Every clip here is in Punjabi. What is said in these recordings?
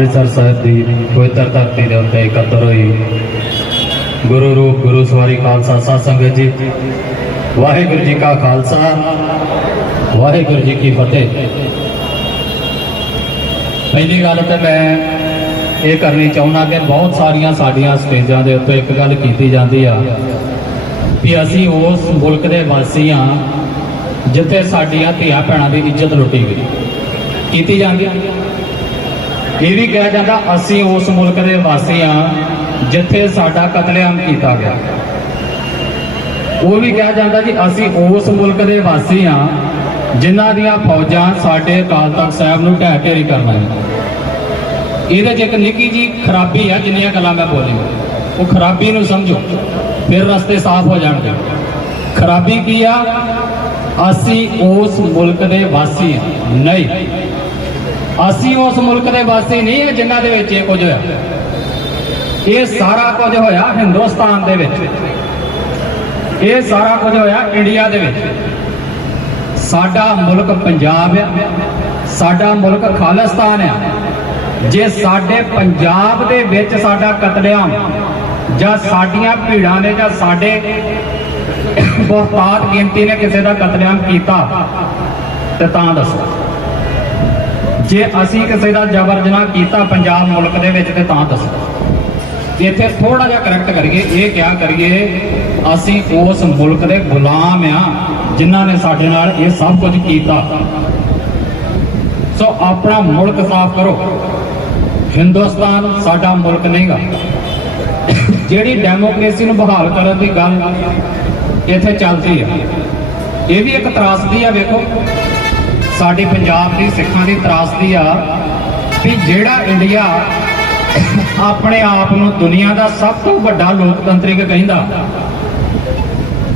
ਅੰਮ੍ਰਿਤਸਰ ਸਾਹਿਬ ਦੀ ਪਵਿੱਤਰ ਧਰਤੀ ਦੇ ਉੱਤੇ ਇਕੱਤਰ ਹੋਈ। ਗੁਰੂ ਰੂਪ, ਗੁਰੂ ਸਵਾਰੀ, ਖਾਲਸਾ ਸਾਧ ਸੰਗਤ ਜੀ। ਵਾਹਿਗੁਰੂ ਜੀ ਕਾ ਖਾਲਸਾ, ਵਾਹਿਗੁਰੂ ਜੀ ਕੀ ਫਤਿਹ। ਪਹਿਲੀ ਗੱਲ ਤਾਂ ਮੈਂ ਇਹ ਕਰਨੀ ਚਾਹੁੰਦਾ ਕਿ ਬਹੁਤ ਸਾਰੀਆਂ ਸਾਡੀਆਂ ਸਟੇਜਾਂ ਦੇ ਉੱਤੇ ਇੱਕ ਗੱਲ ਕੀਤੀ ਜਾਂਦੀ ਆ ਵੀ ਅਸੀਂ ਉਸ ਮੁਲਕ ਦੇ ਵਾਸੀ ਹਾਂ ਜਿੱਥੇ ਸਾਡੀਆਂ ਧੀਆਂ ਭੈਣਾਂ ਦੀ ਇੱਜ਼ਤ ਲੁੱਟੀ ਗਈ। ਕੀਤੀ ਜਾਂਦੀ ਆ। ਇਹ ਵੀ ਕਿਹਾ ਜਾਂਦਾ, ਅਸੀਂ ਉਸ ਮੁਲਕ ਦੇ ਵਾਸੀ ਹਾਂ, ਜਿੱਥੇ ਸਾਡਾ ਕਤਲੇਆਮ ਕੀਤਾ ਗਿਆ। ਉਹ ਵੀ ਕਿਹਾ ਜਾਂਦਾ ਜੀ, ਅਸੀਂ ਉਸ ਮੁਲਕ ਦੇ ਵਾਸੀ ਹਾਂ, ਜਿਨ੍ਹਾਂ ਦੀਆਂ ਫੌਜਾਂ ਸਾਡੇ ਅਕਾਲ ਤਖਤ ਸਾਹਿਬ ਨੂੰ ਢਹਿ ਢੇਰੀ ਕਰਨਾ ਆਈਆਂ ਇਹਦੇ 'ਚ ਇੱਕ ਨਿੱਕੀ ਜੀ ਖਰਾਬੀ ਆ, ਜਿੰਨੀਆਂ ਗੱਲਾਂ ਮੈਂ ਬੋਲੀ। ਉਹ ਖਰਾਬੀ ਨੂੰ ਸਮਝੋ, ਫਿਰ ਰਸਤੇ ਸਾਫ਼ ਹੋ ਜਾਣਗੇ। ਖਰਾਬੀ ਕੀ ਆ? ਅਸੀਂ ਉਸ ਮੁਲਕ ਦੇ ਵਾਸੀ ਨਹੀਂ ਅਸੀਂ ਉਸ ਮੁਲਕ ਦੇ ਵਾਸੀ ਨਹੀਂ ਹੈ ਜਿਨ੍ਹਾਂ ਦੇ ਵਿੱਚ ਇਹ ਕੁਝ ਹੋਇਆ। ਇਹ ਸਾਰਾ ਕੁਝ ਹੋਇਆ ਹਿੰਦੁਸਤਾਨ ਦੇ ਵਿੱਚ। ਇਹ ਸਾਰਾ ਕੁਝ ਹੋਇਆ ਇੰਡੀਆ ਦੇ ਵਿੱਚ। ਸਾਡਾ ਮੁਲਕ ਪੰਜਾਬ ਆ। ਸਾਡਾ ਮੁਲਕ ਖਾਲਿਸਤਾਨ ਆ। ਜੇ ਸਾਡੇ ਪੰਜਾਬ ਦੇ ਵਿੱਚ ਸਾਡਾ ਕਤਲੇਆਮ ਜਾਂ ਸਾਡੀਆਂ ਭੀੜਾਂ ਨੇ ਜਾਂ ਸਾਡੇ ਬਹੁਤਾਤ ਗਿਣਤੀ ਨੇ ਕਿਸੇ ਦਾ ਕਤਲੇਆਮ ਕੀਤਾ, ਤੇ ਤਾਂ ਦੱਸੋ। ਜੇ ਅਸੀਂ ਕਿਸੇ ਦਾ ਜ਼ਬਰ ਜਨਾਹ ਕੀਤਾ ਪੰਜਾਬ ਮੁਲਕ ਦੇ ਵਿੱਚ ਤੇ ਤਾਂ ਦੱਸੋ। ਇੱਥੇ ਥੋੜਾ ਜਿਹਾ ਕਰੈਕਟ ਕਰੀਏ, ਇਹ ਕਿਹਾ ਕਰੀਏ, ਅਸੀਂ ਉਸ ਮੁਲਕ ਦੇ ਗੁਲਾਮ ਆ ਜਿਨ੍ਹਾਂ ਨੇ ਸਾਡੇ ਨਾਲ ਇਹ ਸਭ ਕੁਝ ਕੀਤਾ। ਸੋ ਆਪਣਾ ਮੁਲਕ ਸਾਫ਼ ਕਰੋ। ਹਿੰਦੁਸਤਾਨ ਸਾਡਾ ਮੁਲਕ ਨਹੀਂਗਾ। ਜਿਹੜੀ ਡੈਮੋਕ੍ਰੇਸੀ ਨੂੰ ਬਹਾਲ ਕਰਨ ਦੀ ਗੱਲ ਇੱਥੇ ਚੱਲਦੀ ਆ। ਇਹ ਵੀ ਇੱਕ ਤਰਾਸਦੀ ਆ, ਵੇਖੋ। ਸਾਡੇ ਪੰਜਾਬ ਦੀ, ਸਿੱਖਾਂ ਦੀ ਤਰਾਸਦੀ ਆ ਵੀ ਜਿਹੜਾ ਇੰਡੀਆ ਆਪਣੇ ਆਪ ਨੂੰ ਦੁਨੀਆ ਦਾ ਸਭ ਤੋਂ ਵੱਡਾ ਲੋਕਤੰਤਰਿਕ ਕਹਿੰਦਾ,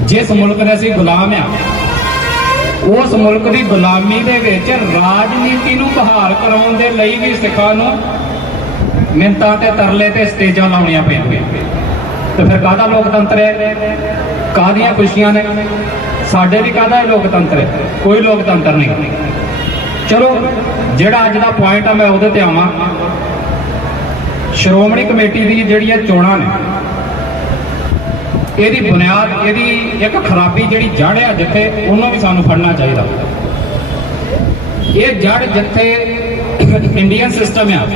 ਜਿਸ ਮੁਲਕ ਦੇ ਅਸੀਂ ਗੁਲਾਮ ਆ, ਉਸ ਮੁਲਕ ਦੀ ਗੁਲਾਮੀ ਦੇ ਵਿੱਚ ਰਾਜਨੀਤੀ ਨੂੰ ਬਹਾਲ ਕਰਾਉਣ ਦੇ ਲਈ ਵੀ ਸਿੱਖਾਂ ਨੂੰ ਮਿੰਤਾਂ ਤੇ ਤਰਲੇ ਤੇ ਸਟੇਜਾਂ ਲਾਉਣੀਆਂ ਪੈਂਦੀਆਂ ਤੇ ਫਿਰ ਕਾਹਦਾ ਲੋਕਤੰਤਰ ਹੈ? ਕਾਹਦੀਆਂ ਖੁਸ਼ੀਆਂ ਨੇ? ਸਾਡੇ ਵੀ ਕਾਹਦਾ ਹੈ ਲੋਕਤੰਤਰ ਹੈ? ਕੋਈ ਲੋਕਤੰਤਰ ਨਹੀਂ। ਚਲੋ, ਜਿਹੜਾ ਅੱਜ ਦਾ ਪੁਆਇੰਟ ਆ, ਮੈਂ ਉਹਦੇ ਤੇ ਆਵਾਂ। ਸ਼੍ਰੋਮਣੀ ਕਮੇਟੀ ਦੀ ਜਿਹੜੀਆਂ ਚੋਣਾਂ ਨੇ, ਇਹਦੀ ਬੁਨਿਆਦ, ਇਹਦੀ ਇੱਕ ਖਰਾਬੀ ਜਿਹੜੀ ਜੜ ਆ ਜਿੱਥੇ, ਉਹਨੂੰ ਵੀ ਸਾਨੂੰ ਫੜਨਾ ਚਾਹੀਦਾ। ਇਹ ਜੜ ਜਿੱਥੇ ਇੰਡੀਅਨ ਸਿਸਟਮ ਆ,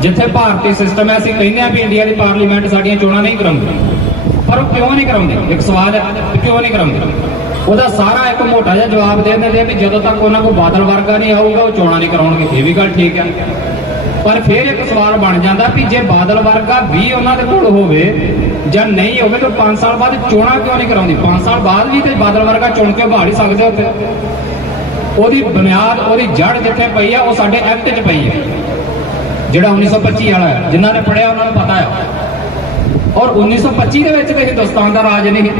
ਜਿੱਥੇ ਭਾਰਤੀ ਸਿਸਟਮ ਹੈ ਅਸੀਂ ਕਹਿੰਦੇ ਆ ਵੀ ਇੰਡੀਆ ਦੀ ਪਾਰਲੀਮੈਂਟ ਸਾਡੀਆਂ ਚੋਣਾਂ ਨਹੀਂ ਕਰਾਉਂਦੀ। ਪਰ ਉਹ ਕਿਉਂ ਨਹੀਂ ਕਰਾਉਂਦੇ? ਇੱਕ ਸਵਾਲ ਹੈ, ਕਿਉਂ ਨਹੀਂ ਕਰਾਉਂਦੇ? ਉਹਦਾ ਸਾਰਾ ਇੱਕ ਮੋਟਾ ਜਿਹਾ ਜਵਾਬ ਦੇ ਦਿੰਦੇ ਵੀ ਜਦੋਂ ਤੱਕ ਉਹਨਾਂ ਕੋਲ ਬਾਦਲ ਵਰਗਾ ਨਹੀਂ ਆਊਗਾ, ਉਹ ਚੋਣਾਂ ਨਹੀਂ ਕਰਾਉਣਗੇ। ਇਹ ਵੀ ਗੱਲ ਠੀਕ ਹੈ ਪਰ ਫਿਰ ਇੱਕ ਸਵਾਲ ਬਣ ਜਾਂਦਾ ਵੀ ਜੇ ਬਾਦਲ ਵਰਗਾ ਵੀ ਉਹਨਾਂ ਦੇ ਕੋਲ ਹੋਵੇ ਜਾਂ ਨਹੀਂ ਹੋਵੇ ਤਾਂ 5 ਸਾਲ ਬਾਅਦ ਚੋਣਾਂ ਕਿਉਂ ਨਹੀਂ ਕਰਾਉਂਦੀ? 5 ਸਾਲ ਬਾਅਦ ਵੀ ਤੇ ਬਾਦਲ ਵਰਗਾ ਚੁਣ ਕੇ ਬਹਾਲ ਹੀ ਸਕਦੇ ਉੱਥੇ। ਉਹਦੀ ਬੁਨਿਆਦ, ਉਹਦੀ ਜੜ ਜਿੱਥੇ ਪਈ ਆ, ਉਹ ਸਾਡੇ ਐਕਟ 'ਚ ਪਈ ਹੈ ਜਿਹੜਾ 1925 ਵਾਲਾ ਹੈ, ਜਿਨ੍ਹਾਂ ਨੇ ਪੜਿਆ ਉਹਨਾਂ ਨੂੰ ਪਤਾ ਹੈ ਔਰ 1925 ਦੇ ਵਿੱਚ ਤੇ ਹਿੰਦੁਸਤਾਨ ਦਾ ਰਾਜ ਨਹੀਂ।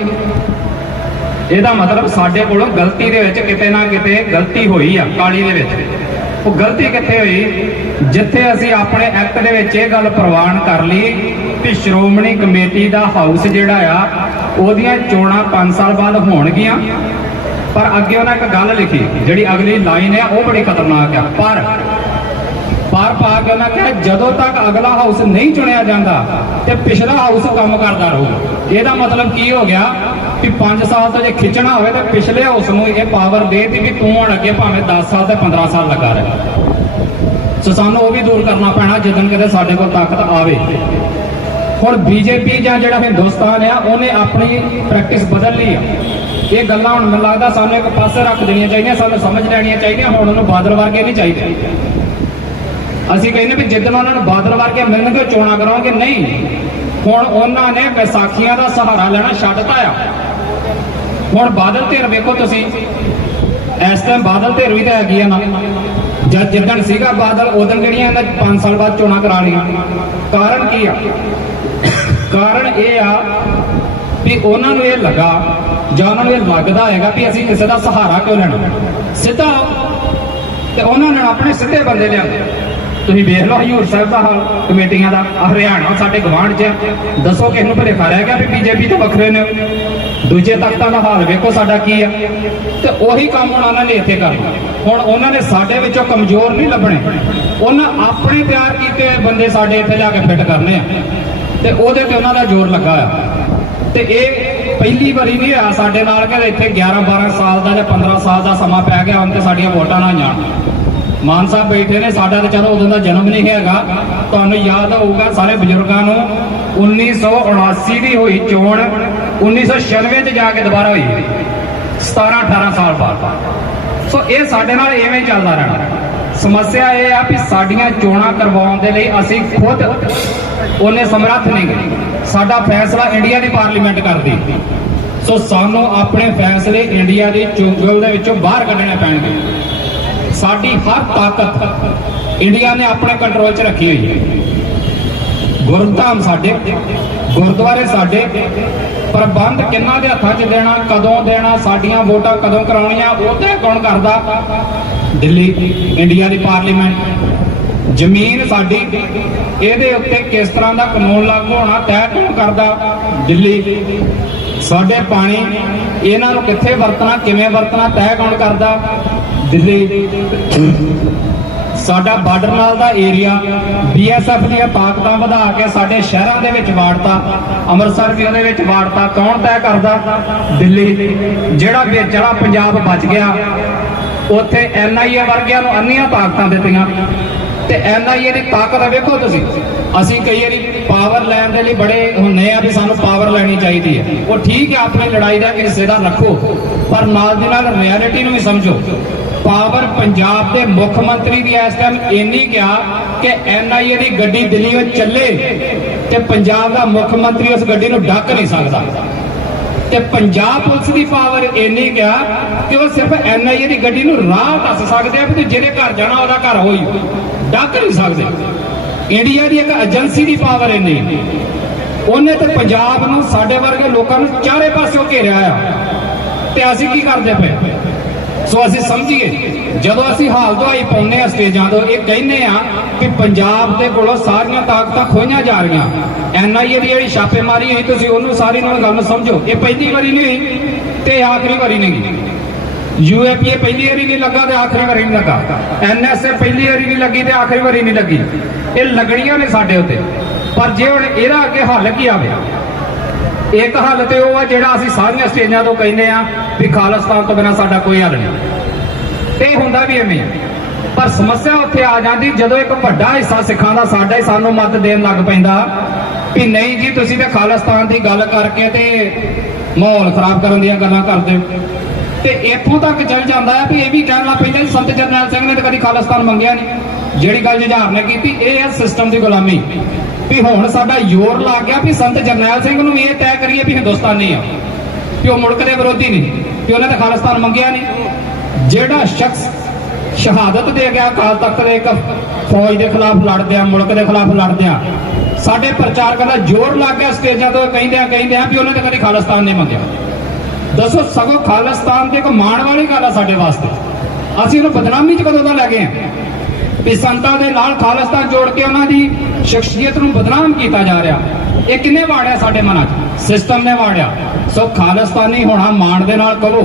ਇਹਦਾ ਮਤਲਬ ਸਾਡੇ ਕੋਲੋਂ ਗਲਤੀ ਦੇ ਵਿੱਚ ਕਿਤੇ ਨਾ ਕਿਤੇ ਗਲਤੀ ਹੋਈ ਆ, ਕਾਲੀ ਦੇ ਵਿੱਚ। ਉਹ ਗਲਤੀ ਕਿੱਥੇ ਹੋਈ? ਜਿੱਥੇ ਅਸੀਂ ਆਪਣੇ ਐਕਟ ਦੇ ਵਿੱਚ ਇਹ ਗੱਲ ਪ੍ਰਵਾਨ ਕਰ ਲਈ ਕਿ ਸ਼੍ਰੋਮਣੀ ਕਮੇਟੀ ਦਾ ਹਾਊਸ ਜਿਹੜਾ ਆ, ਉਹਦੀਆਂ ਚੋਣਾਂ 5 ਸਾਲ ਬਾਅਦ ਹੋਣਗੀਆਂ। ਪਰ ਅੱਗੇ ਉਹਨਾਂ ਇੱਕ ਗੱਲ ਲਿਖੀ, ਜਿਹੜੀ ਅਗਲੀ ਲਾਈਨ ਹੈ ਉਹ ਬੜੀ ਖਤਰਨਾਕ ਆ। ਪਰ ਪਰ ਪਾ ਕੇ ਉਹਨਾਂ ਕਿਹਾ, ਜਦੋਂ ਤੱਕ ਅਗਲਾ ਹਾਊਸ ਨਹੀਂ ਚੁਣਿਆ ਜਾਂਦਾ ਤੇ ਪਿਛਲਾ ਹਾਊਸ ਕੰਮ ਕਰਦਾ ਰਹੂਗਾ। ਇਹਦਾ ਮਤਲਬ ਕੀ ਹੋ ਗਿਆ? ਕਿ 5 ਸਾਲ ਤੋਂ ਜੇ ਖਿੱਚਣਾ ਹੋਵੇ ਤਾਂ ਪਿਛਲੇ ਹਾਊਸ ਨੂੰ ਇਹ ਪਾਵਰ ਦੇ ਦੇਤੀ ਵੀ ਤੂੰ ਹੁਣ ਅੱਗੇ ਭਾਵੇਂ 10 ਸਾਲ ਤੇ 15 ਸਾਲ ਲੱਗਾ ਰਹੇ। ਸੋ ਸਾਨੂੰ ਉਹ ਵੀ ਦੂਰ ਕਰਨਾ ਪੈਣਾ ਜਦੋਂ ਕਦੇ ਸਾਡੇ ਕੋਲ ਤਾਕਤ ਆਵੇ। ਹੁਣ ਬੀਜੇਪੀ ਜਾਂ ਜਿਹੜਾ ਹਿੰਦੁਸਤਾਨ ਆ, ਉਹਨੇ ਆਪਣੀ ਪ੍ਰੈਕਟਿਸ ਬਦਲ ਲਈ ਆ। ਇਹ ਗੱਲਾਂ ਹੁਣ ਮੈਨੂੰ ਲੱਗਦਾ ਸਾਨੂੰ ਇੱਕ ਪਾਸੇ ਰੱਖ ਦੇਣੀਆਂ ਚਾਹੀਦੀਆਂ, ਸਾਨੂੰ ਸਮਝ ਲੈਣੀਆਂ ਚਾਹੀਦੀਆਂ, ਹੁਣ ਉਹਨੂੰ ਬਾਦਲ ਵਰਗੇ ਨਹੀਂ ਚਾਹੀਦੇ। ਅਸੀਂ ਕਹਿੰਦੇ ਵੀ ਜਿੱਦਣ ਉਹਨਾਂ ਨੂੰ ਬਾਦਲ ਵਰਗੇ ਮਿਲਣਗੇ, ਚੋਣਾਂ ਕਰਾਂਗੇ ਨਹੀਂ। ਹੁਣ ਉਹਨਾਂ ਨੇ ਵਿਸਾਖੀਆਂ ਦਾ ਸਹਾਰਾ ਲੈਣਾ ਛੱਡਤਾ ਆ। ਹੁਣ ਬਾਦਲ ਧਿਰ ਵੇਖੋ ਤੁਸੀਂ। ਇਸ ਟਾਈਮ ਬਾਦਲ ਧਿਰ ਵੀ ਤਾਂ ਹੈਗੀ ਆ ਨਾ। ਜਦ ਜਿੱਦਣ ਸੀਗਾ ਬਾਦਲ ਉਦੋਂ ਜਿਹੜੀਆਂ ਇਹਨਾਂ 5 ਸਾਲ ਬਾਅਦ ਚੋਣਾਂ ਕਰਾ ਲਈਆਂ। ਕਾਰਨ ਕੀ ਆ? ਕਾਰਨ ਇਹ ਆ ਵੀ ਉਹਨਾਂ ਨੂੰ ਇਹ ਲੱਗਾ, ਜਾਂ ਉਹਨਾਂ ਨੂੰ ਇਹ ਲੱਗਦਾ ਹੈਗਾ ਵੀ ਅਸੀਂ ਕਿਸੇ ਦਾ ਸਹਾਰਾ ਕਿਉਂ ਲੈਣਾ। ਸਿੱਧਾ ਤੇ ਉਹਨਾਂ ਨੇ ਆਪਣੇ ਸਿੱਧੇ ਬੰਦੇ ਲਿਆਂਦੇ। ਤੁਸੀਂ ਵੇਖ ਲਓ ਹਜੂਰ ਸਾਹਿਬ ਦਾ ਹਾਲ, ਕਮੇਟੀਆਂ ਦਾ ਹਰਿਆਣਾ ਸਾਡੇ ਗਵਾਂਢ 'ਚ ਦੱਸੋ ਕਿਸ ਨੂੰ ਭਲੇਖਾ ਰਹਿ ਗਿਆ ਵੀ ਬੀਜੇਪੀ ਤੋਂ ਵੱਖਰੇ ਨੇ? ਦੂਜੇ ਤਖਤਾਂ ਦਾ ਹਾਲ ਵੇਖੋ ਸਾਡਾ ਕੀ ਆ। ਤੇ ਉਹੀ ਕੰਮ ਹੁਣ ਉਹਨਾਂ ਨੇ ਇੱਥੇ ਕਰਨਾ। ਹੁਣ ਉਹਨਾਂ ਨੇ ਸਾਡੇ ਵਿੱਚੋਂ ਕਮਜ਼ੋਰ ਨਹੀਂ ਲੱਭਣੇ। ਉਹਨਾਂ ਆਪਣੇ ਤਿਆਰ ਕੀਤੇ ਬੰਦੇ ਸਾਡੇ ਇੱਥੇ ਲਿਆ ਕੇ ਫਿੱਟ ਕਰਨੇ ਆ। ਤੇ ਉਹਦੇ ਤੇ ਉਹਨਾਂ ਦਾ ਜ਼ੋਰ ਲੱਗਾ ਆ। ਤੇ ਇਹ ਪਹਿਲੀ ਵਾਰੀ ਨਹੀਂ ਹੋਇਆ ਸਾਡੇ ਨਾਲ ਕਿ ਇੱਥੇ 11 12 ਸਾਲ ਦਾ ਜਾਂ 15 ਸਾਲ ਦਾ ਸਮਾਂ ਪੈ ਗਿਆ, ਹੁਣ ਤੇ ਸਾਡੀਆਂ ਵੋਟਾਂ ਨਾ ਜਾਣ। ਮਾਨ ਸਾਹਿਬ ਬੈਠੇ ਨੇ, ਸਾਡਾ ਤਾਂ ਚਲੋ ਉਦੋਂ ਦਾ ਜਨਮ ਨਹੀਂ ਹੈਗਾ। ਤੁਹਾਨੂੰ ਯਾਦ ਹੋਊਗਾ ਸਾਰੇ ਬਜ਼ੁਰਗਾਂ ਨੂੰ 1979 ਦੀ ਹੋਈ ਚੋਣ 1996 ਚ ਜਾ ਕੇ ਦੁਬਾਰਾ ਹੋਈ। 17 18 ਸਾਲ ਬਾਅਦ। ਸੋ ਇਹ ਸਾਡੇ ਨਾਲ ਐਵੇਂ ਚੱਲਦਾ ਰਹਿਣਾ। ਸਮੱਸਿਆ ਇਹ ਆ ਵੀ ਸਾਡੀਆਂ ਚੋਣਾਂ ਕਰਵਾਉਣ ਦੇ ਲਈ ਅਸੀਂ ਖੁਦ ਉਹਨੇ ਸਮਰੱਥ ਨਹੀਂ ਗਏ। ਸਾਡਾ ਫੈਸਲਾ ਇੰਡੀਆ ਦੀ ਪਾਰਲੀਮੈਂਟ ਕਰਦੀ। ਸੋ ਸਾਨੂੰ ਆਪਣੇ ਫੈਸਲੇ ਇੰਡੀਆ ਦੀ ਚੁੰਗਲ ਦੇ ਵਿੱਚੋਂ ਬਾਹਰ ਕੱਢਣੇ ਪੈਣਗੇ। ਸਾਡੀ ਹਰ ਤਾਕਤ ਇੰਡੀਆ ਨੇ ਆਪਣੇ ਕੰਟਰੋਲ 'ਚ ਰੱਖੀ ਹੋਈ ਹੈ। ਗੁਰਧਾਮ ਸਾਡੇ, ਗੁਰਦੁਆਰੇ ਸਾਡੇ, ਪ੍ਰਬੰਧ ਕਿੰਨਾ ਦੇ ਹੱਥਾਂ 'ਚ ਦੇਣਾ, ਕਦੋਂ ਦੇਣਾ, ਸਾਡੀਆਂ ਵੋਟਾਂ ਕਦੋਂ ਕਰਾਉਣੀਆਂ ਉਹ ਤੇ ਕੌਣ ਕਰਦਾ ਦਿੱਲੀ, ਇੰਡੀਆ ਦੀ ਪਾਰਲੀਮੈਂਟ। ਜ਼ਮੀਨ ਸਾਡੀ, ਇਹਦੇ ਉੱਤੇ ਕਿਸ ਤਰ੍ਹਾਂ ਦਾ ਕਾਨੂੰਨ ਲਾਗੂ ਹੋਣਾ ਤੈਅ ਕੌਣ ਕਰਦਾ ਦਿੱਲੀ। ਸਾਡੇ ਪਾਣੀ, ਇਹਨਾਂ ਨੂੰ ਕਿੱਥੇ ਵਰਤਣਾ, ਕਿਵੇਂ ਵਰਤਣਾ ਤੈਅ ਕੌਣ ਕਰਦਾ। ਦਿੱਲੀ। ਸਾਡਾ ਬਾਰਡਰ ਨਾਲ ਦਾ ਏਰੀਆ ਬੀਐਸਐਫ ਦੀਆਂ ਤਾਕਤਾਂ ਵਧਾ ਕੇ ਸਾਡੇ ਸ਼ਹਿਰਾਂ ਦੇ ਵਿੱਚ ਵਾੜਤਾ, ਅੰਮ੍ਰਿਤਸਰ ਵੀ ਉਹਦੇ ਵਿੱਚ ਵਾੜਤਾ। ਕੌਣ ਤੈਅ ਕਰਦਾ? ਦਿੱਲੀ। ਜਿਹੜਾ ਵਿਚਲਾ ਪੰਜਾਬ ਬਚ ਗਿਆ, ਉੱਥੇ ਐਨਆਈਏ ਵਰਗਿਆਂ ਨੂੰ ਅੰਨੀਆਂ ਤਾਕਤਾਂ ਦਿੱਤੀਆਂ। ਤੇ ਐਨਆਈਏ ਦੀ ਤਾਕਤ ਵੇਖੋ ਤੁਸੀਂ। ਅਸੀਂ ਕਈ ਵਾਰੀ ਪਾਵਰ ਲੈਣ ਦੇ ਲਈ ਬੜੇ ਹੁੰਨੇ ਆ ਵੀ ਸਾਨੂੰ ਪਾਵਰ ਲੈਣੀ ਚਾਹੀਦੀ ਹੈ। ਉਹ ਠੀਕ ਹੈ, ਆਪਣੀ ਲੜਾਈ ਦਾ ਹਿੱਸੇ ਦਾ ਰੱਖੋ, ਪਰ ਨਾਲ ਦੀ ਨਾਲ ਰਿਐਲਿਟੀ ਨੂੰ ਵੀ ਸਮਝੋ। ਪਾਵਰ ਪੰਜਾਬ ਦੇ ਮੁੱਖ ਮੰਤਰੀ ਦੀ ਇਸ ਟਾਈਮ ਇੰਨੀ ਕਿਹਾ ਕਿ ਐਨਆਈਏ ਦੀ ਗੱਡੀ ਦਿੱਲੀ ਵਿੱਚ ਚੱਲੇ ਤੇ ਪੰਜਾਬ ਦਾ ਮੁੱਖ ਮੰਤਰੀ ਉਸ ਗੱਡੀ ਨੂੰ ਡੱਕ ਨਹੀਂ ਸਕਦਾ। ਤੇ ਪੰਜਾਬ ਪੁਲਿਸ ਦੀ ਪਾਵਰ ਇੰਨੀ ਕਿਹਾ ਕਿ ਉਹ ਸਿਰਫ ਐਨਆਈਏ ਦੀ ਗੱਡੀ ਨੂੰ ਰਾਹ ਦੱਸ ਸਕਦੇ ਆ ਵੀ ਤੂੰ ਜਿਹਦੇ ਘਰ ਜਾਣਾ, ਉਹਦਾ ਘਰ ਹੋਈ। ਡੱਕ ਨਹੀਂ ਸਕਦੇ। ਇੰਡੀਆ ਦੀ ਇੱਕ ਏਜੰਸੀ ਦੀ ਪਾਵਰ ਇੰਨੀ। ਉਹਨੇ ਤੇ ਪੰਜਾਬ ਨੂੰ, ਸਾਡੇ ਵਰਗੇ ਲੋਕਾਂ ਨੂੰ ਚਾਰੇ ਪਾਸਿਓਂ ਘੇਰਿਆ ਆ। ਤੇ ਅਸੀਂ ਕੀ ਕਰਦੇ ਪਏ? ਸੋ ਅਸੀਂ ਸਮਝੀਏ, ਜਦੋਂ ਅਸੀਂ ਹਾਲ ਦੁਆਈ ਪਾਉਂਦੇ ਆ ਸਟੇਜਾਂ ਤੋਂ ਇਹ ਕਹਿੰਦੇ ਆ ਕਿ ਪੰਜਾਬ ਦੇ ਕੋਲੋਂ ਸਾਰੀਆਂ ਤਾਕਤਾਂ ਖੋਈਆਂ ਜਾ ਰਹੀਆਂ। ਐਨਆਈਏ ਦੀ ਜਿਹੜੀ ਛਾਪੇਮਾਰੀ ਹੋਈ, ਤੁਸੀਂ ਉਹਨੂੰ ਸਾਰੀ ਨਾਲ ਗੱਲ ਸਮਝੋ। ਇਹ ਪਹਿਲੀ ਵਾਰੀ ਨਹੀਂ ਹੋਈ ਤੇ ਇਹ ਆਖਰੀ ਵਾਰੀ ਨਹੀਂ। ਯੂਏਪੀਏ ਪਹਿਲੀ ਵਾਰੀ ਨਹੀਂ ਲੱਗਾ ਤੇ ਆਖਰੀ ਵਾਰੀ ਨਹੀਂ ਲੱਗਾ। ਐਨਐਸਏ ਪਹਿਲੀ ਵਾਰੀ ਨਹੀਂ ਲੱਗੀ ਤੇ ਆਖਰੀ ਵਾਰੀ ਨਹੀਂ ਲੱਗੀ। ਇਹ ਲੱਗਣੀਆਂ ਨੇ ਸਾਡੇ ਉੱਤੇ। ਪਰ ਜੇ ਹੁਣ ਇਹਦਾ ਅੱਗੇ ਹੱਲ ਕੀ ਆਵੇ? ਇੱਕ ਹੱਲ ਤੇ ਉਹ ਆ ਜਿਹੜਾ ਅਸੀਂ ਸਾਰੀਆਂ ਸਟੇਜਾਂ ਤੋਂ ਕਹਿੰਦੇ ਆ ਵੀ ਖਾਲਿਸਤਾਨ ਤੋਂ ਬਿਨਾਂ ਸਾਡਾ ਕੋਈ ਹੱਲ ਨਹੀਂ। ਤੇ ਇਹ ਹੁੰਦਾ ਵੀ ਐਵੇਂ ਪਰ ਸਮੱਸਿਆ ਉੱਥੇ ਆ ਜਾਂਦੀ ਜਦੋਂ ਇੱਕ ਵੱਡਾ ਹਿੱਸਾ ਸਿੱਖਾਂ ਦਾ ਸਾਡਾ ਹੀ ਸਾਨੂੰ ਮਤ ਦੇਣ ਲੱਗ ਪੈਂਦਾ ਵੀ ਨਹੀਂ ਜੀ, ਤੁਸੀਂ ਤਾਂ ਖਾਲਿਸਤਾਨ ਦੀ ਗੱਲ ਕਰਕੇ ਤੇ ਮਾਹੌਲ ਖਰਾਬ ਕਰਨ ਦੀਆਂ ਗੱਲਾਂ ਕਰਦੇ ਹੋ। ਤੇ ਇੱਥੋਂ ਤੱਕ ਚੱਲ ਜਾਂਦਾ ਹੈ ਵੀ ਇਹ ਵੀ ਕਹਿਣ ਲੱਗ ਪੈਂਦਾ ਸੰਤ ਜਰਨੈਲ ਸਿੰਘ ਨੇ ਤਾਂ ਕਦੀ ਖਾਲਿਸਤਾਨ ਮੰਗਿਆ ਨਹੀਂ। ਜਿਹੜੀ ਗੱਲ ਜੁਝਾਰ ਨੇ ਕੀਤੀ, ਇਹ ਹੈ ਸਿਸਟਮ ਦੀ ਗੁਲਾਮੀ। ਵੀ ਹੁਣ ਸਾਡਾ ਜ਼ੋਰ ਲੱਗ ਗਿਆ ਵੀ ਸੰਤ ਜਰਨੈਲ ਸਿੰਘ ਨੂੰ ਇਹ ਤੈਅ ਕਰੀਏ ਵੀ ਹਿੰਦੁਸਤਾਨੀ ਆ। ਕਿ ਉਹ ਮੁਲਕ ਦੇ ਵਿਰੋਧੀ ਨਹੀਂ ਕਿ ਉਹਨਾਂ ਤਾਂ ਖਾਲਿਸਤਾਨ ਮੰਗਿਆ ਨਹੀਂ। ਜਿਹੜਾ ਸ਼ਖਸ ਸ਼ਹਾਦਤ ਦੇ ਗਿਆ ਅਕਾਲ ਤਖਤ ਦੇ ਇੱਕ ਫੌਜ ਦੇ ਖਿਲਾਫ ਲੜਦਿਆਂ, ਮੁਲਕ ਦੇ ਖਿਲਾਫ ਲੜਦਿਆਂ, ਸਾਡੇ ਪ੍ਰਚਾਰਕਾਂ ਦਾ ਜ਼ੋਰ ਲੱਗ ਗਿਆ ਸਟੇਜਾਂ ਤੋਂ ਕਹਿੰਦੇ ਆ ਕਹਿੰਦੇ ਆ ਵੀ ਉਹਨਾਂ ਤਾਂ ਕਦੇ ਖਾਲਿਸਤਾਨ ਨਹੀਂ ਮੰਗਿਆ। ਦੱਸੋ, ਸਗੋਂ ਖਾਲਿਸਤਾਨ ਤੇ ਇੱਕ ਮਾਣ ਵਾਲੀ ਗੱਲ ਆ ਸਾਡੇ ਵਾਸਤੇ। ਅਸੀਂ ਉਹਨੂੰ ਬਦਨਾਮੀ ਚ ਕਦੋਂ ਦਾ ਲੈ ਗਏ ਆ? ਵੀ ਸੰਤਾਂ ਦੇ ਨਾਲ ਖਾਲਿਸਤਾਨ ਜੋੜ ਕੇ ਉਹਨਾਂ ਦੀ ਸ਼ਖਸੀਅਤ ਨੂੰ ਬਦਨਾਮ ਕੀਤਾ ਜਾ ਰਿਹਾ। ਇਹ ਕਿੰਨੇ ਵਾੜਿਆ ਸਾਡੇ ਮਨਾਂ 'ਚ? ਸਿਸਟਮ ਨੇ ਵਾੜਿਆ। ਸੋ ਖਾਲਿਸਤਾਨੀ ਹੋਣਾ ਮਾਣ ਦੇ ਨਾਲ ਕਰੋ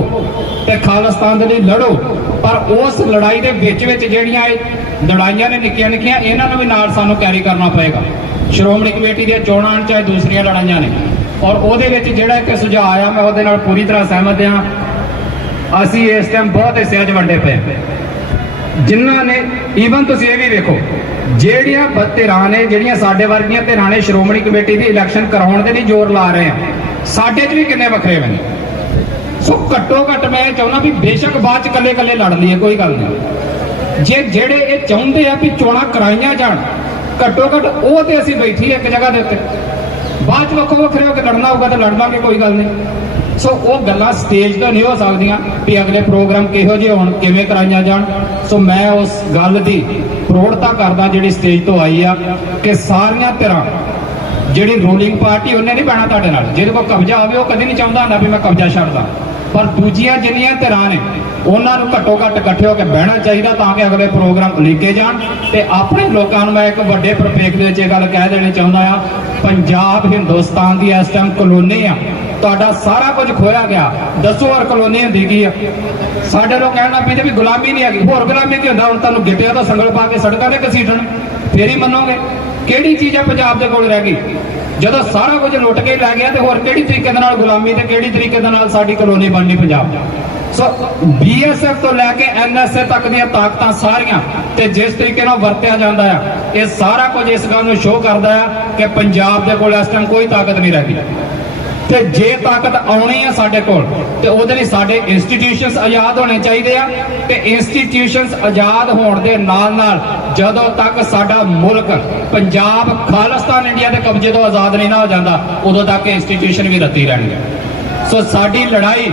ਤੇ ਖਾਲਿਸਤਾਨ ਦੇ ਲਈ ਲੜੋ। ਪਰ ਉਸ ਲੜਾਈ ਦੇ ਵਿੱਚ ਵਿੱਚ ਜਿਹੜੀਆਂ ਇਹ ਲੜਾਈਆਂ ਨੇ ਨਿੱਕੀਆਂ ਨਿੱਕੀਆਂ, ਇਹਨਾਂ ਨੂੰ ਵੀ ਨਾਲ ਸਾਨੂੰ ਕੈਰੀ ਕਰਨਾ ਪਏਗਾ। ਸ਼੍ਰੋਮਣੀ ਕਮੇਟੀ ਦੀਆਂ ਚੋਣਾਂ ਚਾਹੇ ਦੂਸਰੀਆਂ ਲੜਾਈਆਂ ਨੇ। ਔਰ ਉਹਦੇ ਵਿੱਚ ਜਿਹੜਾ ਇੱਕ ਸੁਝਾਅ ਆ ਮੈਂ ਉਹਦੇ ਨਾਲ ਪੂਰੀ ਤਰ੍ਹਾਂ ਸਹਿਮਤ ਹਾਂ। ਅਸੀਂ ਇਸ ਟਾਈਮ ਬਹੁਤ ਹਿੱਸਿਆਂ 'ਚ ਵੰਡੇ ਪਏ ਹਾਂ। ਜਿਨ੍ਹਾਂ ਨੇ ਈਵਨ ਤੁਸੀਂ ਇਹ ਵੀ ਵੇਖੋ, ਜਿਹੜੀਆਂ ਧਿਰਾਂ ਨੇ ਜਿਹੜੀਆਂ ਸਾਡੇ ਵਰਗੀਆਂ ਧਿਰਾਂ ਨੇ ਸ਼੍ਰੋਮਣੀ ਕਮੇਟੀ ਦੀ ਇਲੈਕਸ਼ਨ ਕਰਾਉਣ ਦੇ ਲਈ ਜ਼ੋਰ ਲਾ ਰਹੇ ਆ ਸਾਡੇ 'ਚ ਵੀ ਕਿੰਨੇ ਵੱਖਰੇ ਹੋਏ ਨੇ। ਸੋ ਘੱਟੋ ਘੱਟ ਮੈਂ ਇਹ ਚਾਹੁੰਦਾ ਵੀ ਬੇਸ਼ੱਕ ਬਾਅਦ 'ਚ ਇਕੱਲੇ ਇਕੱਲੇ ਲੜ ਲਈਏ, ਕੋਈ ਗੱਲ ਨਹੀਂ। ਜੇ ਜਿਹੜੇ ਇਹ ਚਾਹੁੰਦੇ ਆ ਵੀ ਚੋਣਾਂ ਕਰਾਈਆਂ ਜਾਣ, ਘੱਟੋ ਘੱਟ ਉਹ ਤੇ ਅਸੀਂ ਬੈਠੀ ਇੱਕ ਜਗ੍ਹਾ ਦੇ ਉੱਤੇ। ਬਾਅਦ 'ਚ ਵੱਖੋ ਵੱਖਰੇ ਹੋ ਕੇ ਲੜਨਾ ਹੋਊਗਾ ਤਾਂ ਲੜ ਲਾਂਗੇ ਕੋਈ ਗੱਲ ਨਹੀਂ। ਸੋ ਉਹ ਗੱਲਾਂ ਸਟੇਜ ਤੋਂ ਨਹੀਂ ਹੋ ਸਕਦੀਆਂ ਵੀ ਅਗਲੇ ਪ੍ਰੋਗਰਾਮ ਕਿਹੋ ਜਿਹੇ ਹੋਣ, ਕਿਵੇਂ ਕਰਾਈਆਂ ਜਾਣ। ਸੋ ਮੈਂ ਉਸ ਗੱਲ ਦੀ ਪ੍ਰੋੜਤਾ ਕਰਦਾ ਜਿਹੜੀ ਸਟੇਜ ਤੋਂ ਆਈ ਆ ਕਿ ਸਾਰੀਆਂ ਧਿਰਾਂ, ਜਿਹੜੀ ਰੂਲਿੰਗ ਪਾਰਟੀ ਉਹਨੇ ਨਹੀਂ ਬਹਿਣਾ ਤੁਹਾਡੇ ਨਾਲ। ਜਿਹਦੇ ਕੋਲ ਕਬਜ਼ਾ ਹੋਵੇ, ਉਹ ਕਦੇ ਨਹੀਂ ਚਾਹੁੰਦਾ ਹੁੰਦਾ ਵੀ ਮੈਂ ਕਬਜ਼ਾ ਛੱਡਦਾ। ਪਰ ਦੂਜੀਆਂ ਜਿਹੜੀਆਂ ਧਿਰਾਂ ਨੇ ਉਹਨਾਂ ਨੂੰ ਘੱਟੋ ਘੱਟ ਇਕੱਠੇ ਹੋ ਕੇ ਬਹਿਣਾ ਚਾਹੀਦਾ ਤਾਂ ਕਿ ਅਗਲੇ ਪ੍ਰੋਗਰਾਮ ਉਲੀਕੇ ਜਾਣ। ਤੇ ਆਪਣੇ ਲੋਕਾਂ ਨੂੰ ਮੈਂ ਇੱਕ ਵੱਡੇ ਪ੍ਰਪੇਖ ਦੇ ਵਿੱਚ ਇਹ ਗੱਲ ਕਹਿ ਦੇਣੀ ਚਾਹੁੰਦਾ ਆ ਪੰਜਾਬ ਹਿੰਦੁਸਤਾਨ ਦੀ ਇਸ ਟਾਈਮ ਕਲੋਨੀ ਆ। ਤੁਹਾਡਾ ਸਾਰਾ ਕੁਝ ਖੋਇਆ ਗਿਆ। ਦੱਸੋ ਹੋਰ ਕਲੋਨੀ ਹੁੰਦੀ ਕੀ ਆ? ਸਾਡੇ ਲੋਕ ਕਹਿਣਾ ਪੀਂਦੇ ਵੀ ਗੁਲਾਮੀ ਨਹੀਂ ਹੈਗੀ। ਹੋਰ ਗੁਲਾਮੀ ਕੀ ਹੁੰਦਾ? ਹੁਣ ਤੁਹਾਨੂੰ ਗਿੱਟਿਆਂ ਤੋਂ ਸੰਗਲ ਪਾ ਕੇ ਸੜਕਾਂ ਤੇ ਘਸੀਟਣ। ਫੇਰ ਹੀ ਮੰਨੋਗੇ। ਕਿਹੜੀ ਚੀਜ਼ ਆ ਪੰਜਾਬ ਦੇ ਕੋਲ ਰਹਿ ਗਈ? ਜਦੋਂ ਸਾਰਾ ਕੁਝ ਲੁੱਟ ਕੇ ਲੈ ਗਿਆ ਤੇ ਹੋਰ ਕਿਹੜੀ ਤਰੀਕੇ ਦੇ ਨਾਲ ਗੁਲਾਮੀ ਤੇ ਕਿਹੜੀ ਤਰੀਕੇ ਦੇ ਨਾਲ ਸਾਡੀ ਕਲੋਨੀ ਬਣਨੀ ਪੰਜਾਬ? ਸੋ ਬੀਐਸਐਫ ਤੋਂ ਲੈ ਕੇ ਐਨਐਸਏ ਤੱਕ ਦੀਆਂ ਤਾਕਤਾਂ ਸਾਰੀਆਂ ਤੇ ਜਿਸ ਤਰੀਕੇ ਨਾਲ ਵਰਤਿਆ ਜਾਂਦਾ ਆ, ਇਹ ਸਾਰਾ ਕੁਝ ਇਸ ਗੱਲ ਨੂੰ ਸ਼ੋਅ ਕਰਦਾ ਆ ਕਿ ਪੰਜਾਬ ਦੇ ਕੋਲ ਇਸ ਟਾਈਮ ਕੋਈ ਤਾਕਤ ਨਹੀਂ ਰਹਿ ਗਈ। ਤੇ ਜੇ ਤਾਕਤ ਆਉਣੀ ਆ ਸਾਡੇ ਕੋਲ, ਤੇ ਉਹਦੇ ਲਈ ਸਾਡੇ ਇੰਸਟੀਟਿਊਸ਼ਨਸ ਆਜ਼ਾਦ ਹੋਣੇ ਚਾਹੀਦੇ ਆ, ਤੇ ਇੰਸਟੀਟਿਊਸ਼ਨਸ ਆਜ਼ਾਦ ਹੋਣ ਦੇ ਨਾਲ ਨਾਲ ਜਦੋਂ ਤੱਕ ਸਾਡਾ ਮੁਲਕ ਪੰਜਾਬ ਖਾਲਿਸਤਾਨ ਇੰਡੀਆ ਦੇ ਕਬਜ਼ੇ ਤੋਂ ਆਜ਼ਾਦ ਨਹੀਂ ਨਾ ਹੋ ਜਾਂਦਾ, ਉਦੋਂ ਤੱਕ ਇੰਸਟੀਟਿਊਸ਼ਨ ਵੀ ਰੱਤੀ ਰਹਿਣਗੇ। ਸੋ ਸਾਡੀ ਲੜਾਈ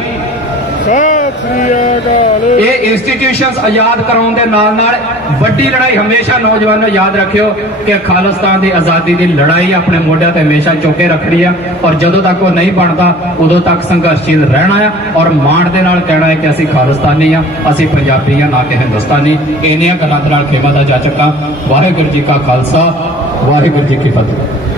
ਇਹ ਇੰਸਟੀਟਿਊਸ਼ਨਸ ਆਜ਼ਾਦ ਕਰਾਉਣ ਦੇ ਨਾਲ ਨਾਲ ਵੱਡੀ ਲੜਾਈ ਹਮੇਸ਼ਾ ਨੌਜਵਾਨੋ ਯਾਦ ਰੱਖਿਓ ਕਿ ਖਾਲਿਸਤਾਨ ਦੀ ਆਜ਼ਾਦੀ ਦੀ ਲੜਾਈ ਆਪਣੇ ਮੋਢਿਆਂ ਤੇ ਹਮੇਸ਼ਾ ਚੁੱਕੇ ਰੱਖਣੀ ਆ ਔਰ ਜਦੋਂ ਤੱਕ ਉਹ ਨਹੀਂ ਬਣਦਾ, ਉਦੋਂ ਤੱਕ ਸੰਘਰਸ਼ੀਲ ਰਹਿਣਾ ਆ ਔਰ ਮਾਣ ਦੇ ਨਾਲ ਕਹਿਣਾ ਹੈ ਕਿ ਅਸੀਂ ਖਾਲਿਸਤਾਨੀ ਆ, ਅਸੀਂ ਪੰਜਾਬੀ ਆ, ਨਾ ਕਿ ਹਿੰਦੁਸਤਾਨੀ। ਇਹਨੀਆਂ ਗੱਲਾਂ ਦੇ ਨਾਲ ਖੇਮਾ ਦਾ ਜਾ ਚੱਕਾ। ਵਾਹਿਗੁਰੂ ਜੀ ਕਾ ਖਾਲਸਾ, ਵਾਹਿਗੁਰੂ ਜੀ ਕੀ ਫਤਿਹ।